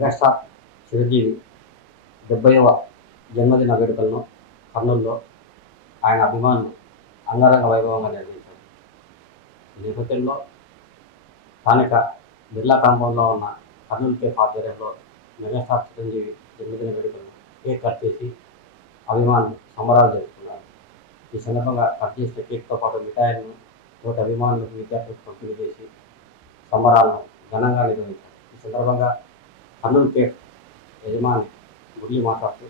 Megastar Chiranjeevi 70వ జన్మదిన వేడుకలను కర్నూలులో ఆయన అభిమానులు అంగరంగ వైభవంగా నిర్వహించారు. ఈ నేపథ్యంలో స్థానిక బిర్లా కాంపౌండ్లో ఉన్న కర్నూలు కేఫ్ ఆధ్వర్యంలో మెగాస్టార్ చిరంజీవి జన్మదిన వేడుకలను కేక్ కట్ చేసి అభిమానులు సంబరాలు జరుపుకున్నారు. ఈ సందర్భంగా కట్ చేసిన కేక్తో పాటు మిఠాయిలను తోటి అభిమానులకు విద్యార్థులకు పంపిణీ చేసి సంబరాలను ఘనంగా నిర్వహించారు. ఈ సందర్భంగా కర్నూలు కేఫ్ యజమాని మురళి మాట్లాడుతూ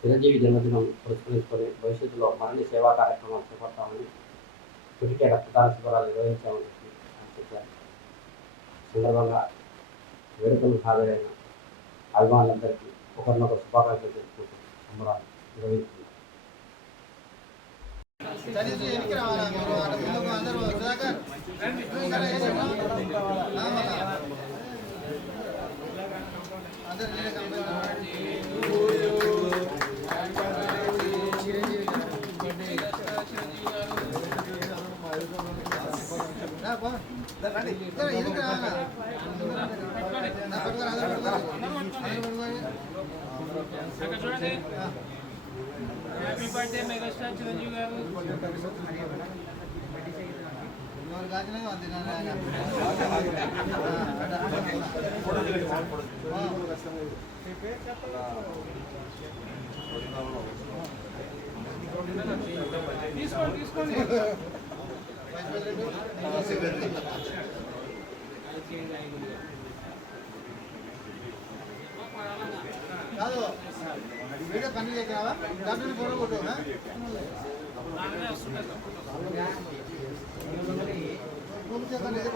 చిరంజీవి జన్మదినం పురస్కరించుకొని భవిష్యత్తులో మరిన్ని సేవా కార్యక్రమాలు చేపడతామని, ఇప్పటికే రక్తదాన శిబిరాలు నిర్వహించామని చెప్పారు. సందర్భంగా వేడుకలకు హాజరైన అభిమానులందరికీ ఒకరినొకరు శుభాకాంక్షలు తెలుపుకుంటూ సంబరాలు నిర్వహించారు. హ్యాపీ బర్త్డే మెగాస్టార్ చిరంజీవి గారు. తీసుకోండి కాదు వీడియో పని చేయగలవా? డాక్టర్ ఫోటో కొట్టు. కొంచెం కొంచెం